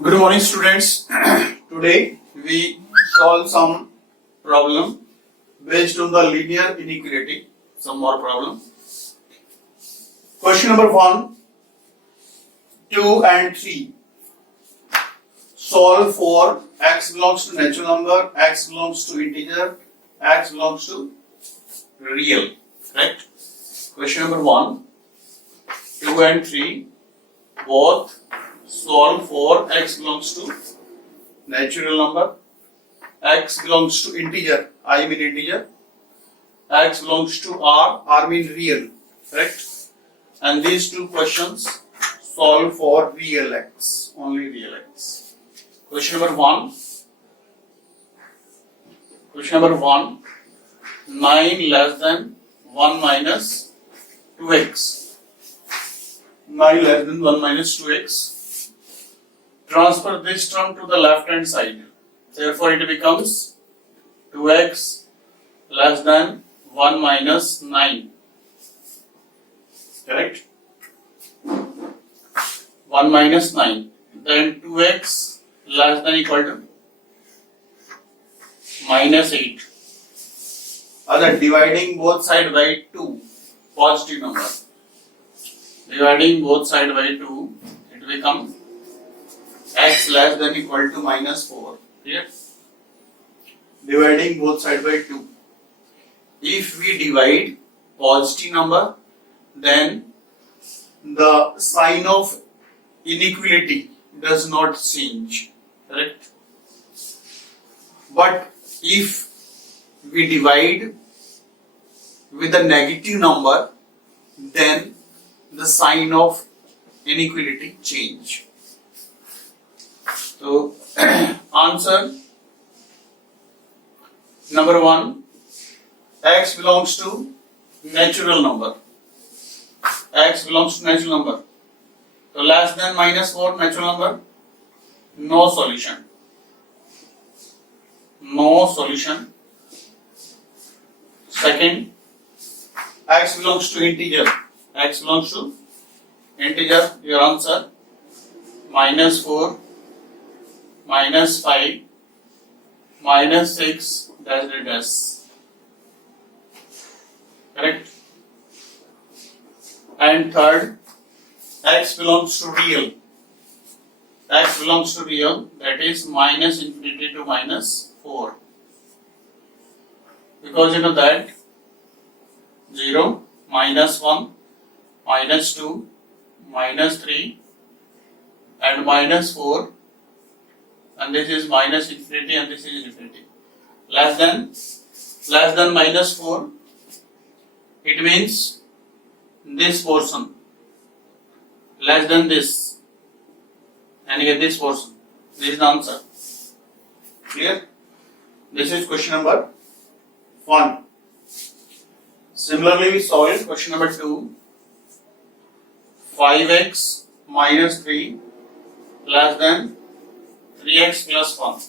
Good morning, students. Today we solve some problem based on the linear inequality. Some more problem. Question number 1, 2 and 3. Solve for x belongs to natural number, x belongs to integer, x belongs to real. Correct? Question number 1, 2 and 3 both solve for x belongs to natural number, x belongs to integer, I mean integer, x belongs to R mean real, correct? And these two questions solve for real x, only real x. Question number 1, 9 less than 1 minus 2x. 9 less than 1 minus 2x. Transfer this term to the left hand side. Therefore, it becomes 2x less than 1 minus 9. Correct? 1 minus 9. Then 2x less than equal to minus 8. Other dividing both sides by 2. Positive number. Dividing both sides by 2, it becomes x less than equal to minus 4. Clear? Dividing both sides by 2. If we divide positive number, then the sign of inequality does not change. Correct? But if we divide with a negative number, then the sign of inequality change. So answer number 1, x belongs to natural number. X belongs to natural number. So less than minus 4 natural number, no solution. No solution. Second, x belongs to integer. X belongs to integer. Your answer minus 4, minus 5, minus 6, dash dash dash. Correct? And third, x belongs to real. X belongs to real, that is minus infinity to minus 4. Because you know that 0, minus 1, minus 2, minus 3 and minus 4, and this is minus infinity and this is infinity. Less than minus 4, it means this portion. Less than this, and get this portion. This is the answer. Clear? This is question number 1. Similarly, we solve question number 2. 5x minus 3 less than 3x plus 1.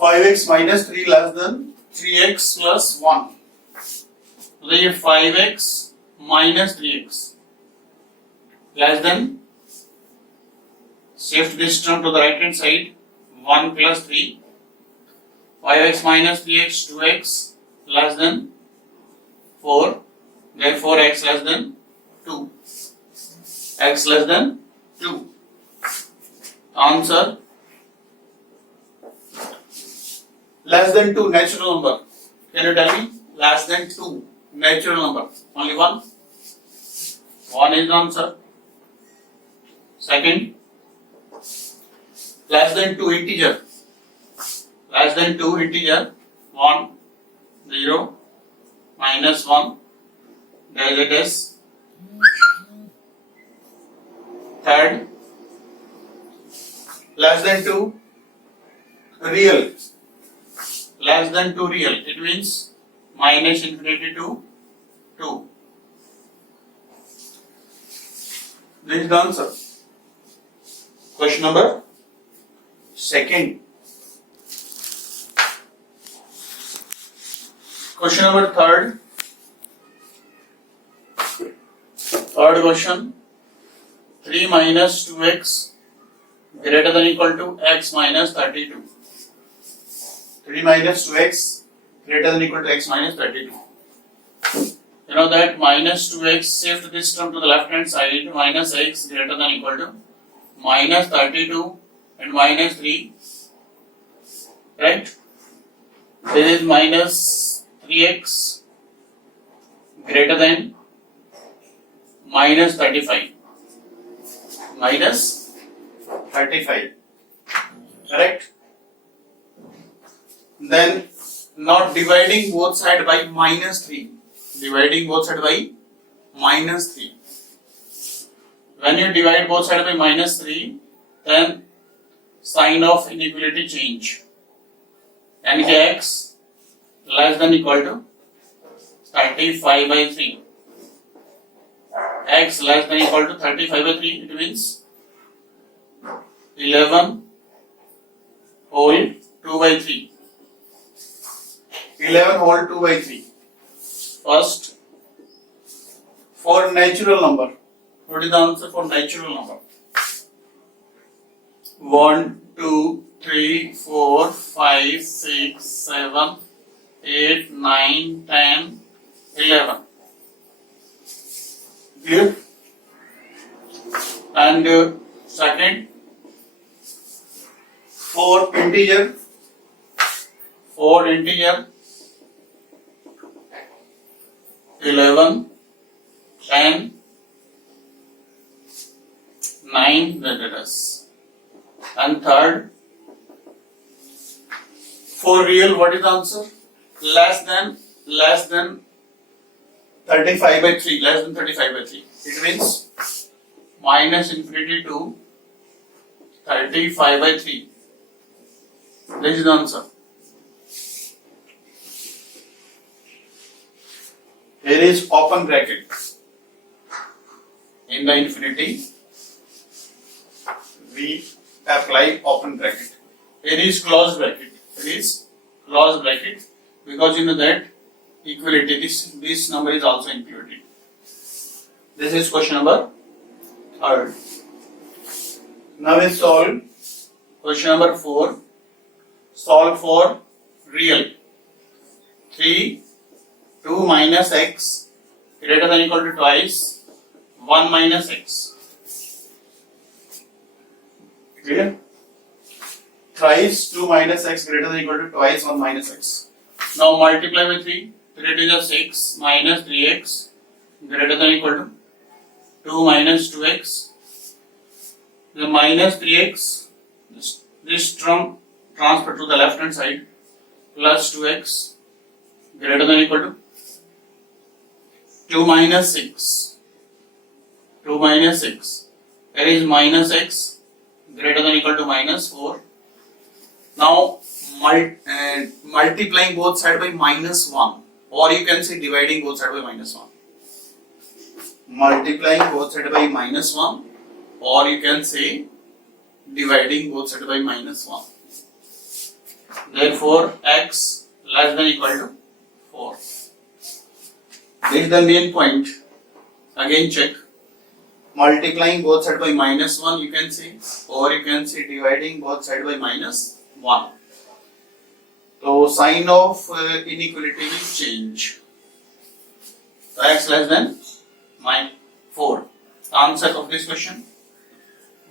5x minus 3 less than 3x plus 1. So, 5x minus 3x less than, shift this term to the right hand side, 1 plus 3. 5x minus 3x, 2x less than 4. Therefore, x less than 2. X less than 2. Answer less than 2 natural number. Can you tell me? Less than 2 natural number. Only one. 1 is the answer. Second, less than 2 integer. Less than 2 integer. 1, 0, minus 1, dash dash. Third, less than 2 real. Less than 2 real. It means minus infinity to 2. This is the answer. Question number 2. Question number 3. Third question. 3 minus 2x greater than equal to x minus 32. 3 minus 2x greater than equal to x minus 32. You know that minus 2x, shift this term to the left hand side, minus x greater than equal to minus 32 and minus 3, right? This is minus 3x greater than minus 35. Minus 35. Correct? Then not dividing both sides by minus 3. Dividing both sides by minus 3. When you divide both sides by minus 3, then sign of inequality change. And x less than equal to 35 by 3. X less than equal to 35 by 3, it means 11 whole 2 by 3. 11 whole 2 by 3. First, for natural number, what is the answer for natural number? 1, 2, 3, 4, 5, 6, 7, 8, 9, 10, 11. Clear? And second, for integer, 11, 10, 9, let us. And third, for real, what is the answer? Less than 35 by 3, less than 35 by 3. It means minus infinity to 35 by 3. This is the answer. Here is open bracket. In the infinity, we apply open bracket. Here is closed bracket. Here is closed bracket because you know that equality, this number is also included. This is question number 3. Now we solve question number 4. Solve for real. 3, 2 minus x greater than equal to twice 1 minus x. Clear? Thrice 2 minus x greater than equal to twice 1 minus x. Now multiply by 3. 3 to the 6 minus 3x greater than equal to 2 minus 2x. The minus 3x, this term transfer to the left hand side, plus 2x greater than equal to 2 minus 6. 2 minus 6. There is minus x greater than equal to minus 4. Now multiplying both sides by minus 1, or you can say dividing both sides by minus 1. Multiplying both sides by minus 1, or you can say dividing both sides by minus 1. Therefore, x less than equal to 4. This is the main point. Again check. Multiplying both sides by minus 1 you can say, or you can say dividing both sides by minus 1. So sign of inequality will change. So x less than 4. The answer of this question,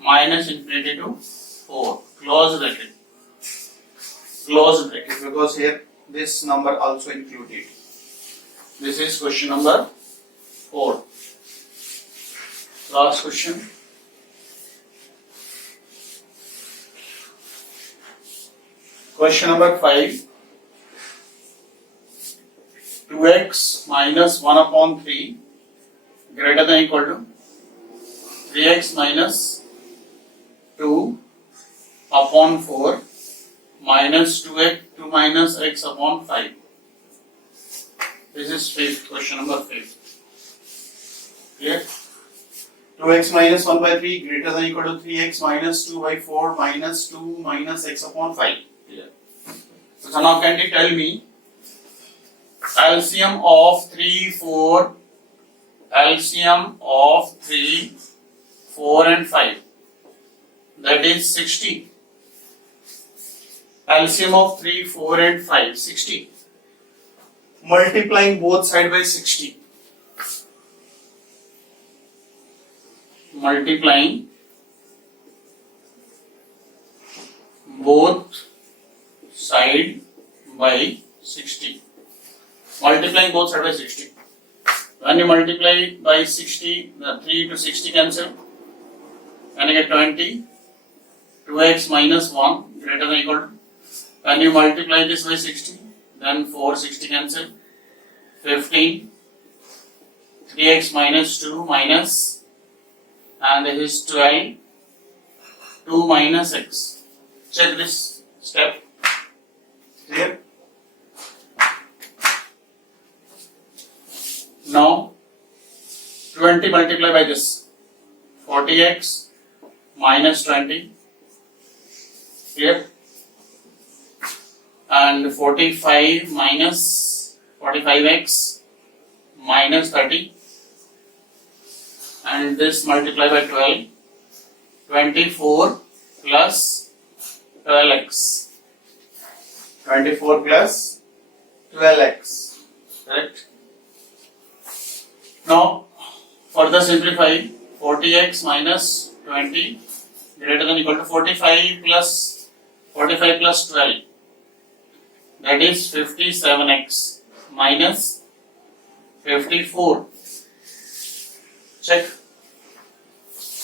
minus infinity to 4. Close bracket. Close bracket, because here this number also included. This is question number 4. Last question. Question number 5. 2x minus 1 upon 3 greater than equal to 3x minus 2 upon 4 minus 2x 2 minus x upon 5. This is fifth, question number 5. Clear? 2x minus 1 by 3 greater than equal to 3x minus 2 by 4 minus 2 minus x upon 5. Clear? So now can you tell me LCM of 3, 4, LCM of 3, 4 and 5. that is 60. LCM of 3, 4 and 5, 60. Multiplying both sides by 60. Multiplying both side by 60. Multiplying both sides by 60. When you multiply by 60, the 3 to 60 cancel. And you get 20. 2x minus 1 greater than or equal to. When you multiply this by 60, then 4, 60 cancel. 15. 3x minus 2 minus, and this is 12. 2 minus x. Check this step. Clear? Now 20 multiply by this. 40x minus 20. Clear? And 45 minus 45x minus 30. And this multiply by 12. 24 plus 12x. 24 plus 12x. Correct? Now, further simplify. 40x minus 20 greater than or equal to 45 plus 12. That is 57x minus 54. Check.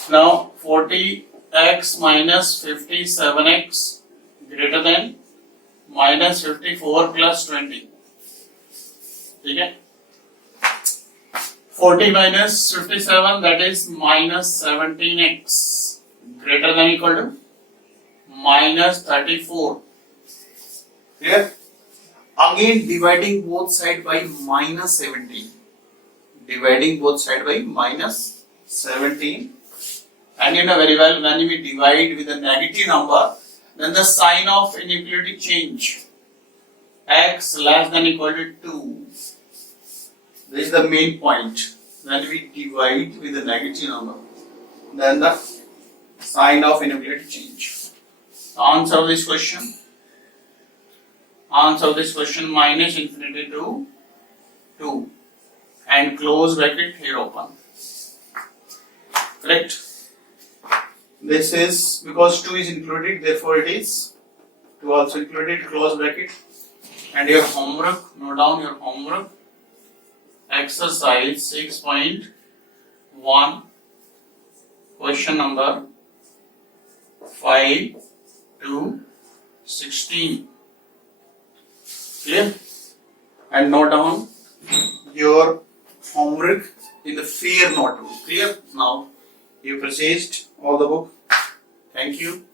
Now 40x minus 57x greater than minus 54 plus 20. Okay? 40 minus 57, that is minus 17x greater than or equal to minus 34. Clear? Again dividing both sides by minus 17. Dividing both sides by minus 17. And you know very well, when we divide with a negative number, then the sign of inequality change. X less than or equal to 2. This is the main point. When we divide with a negative number, then the sign of inequality change. Answer of this question. Answer of this question, minus infinity to 2 and close bracket here open. Correct? This is because 2 is included, therefore it is 2 also included, close bracket. And your homework, note down your homework. Exercise 6.1, question number 5 to 16. Clear? And note down your homework in the fair notebook. Clear? Now you purchased all the book. Thank you.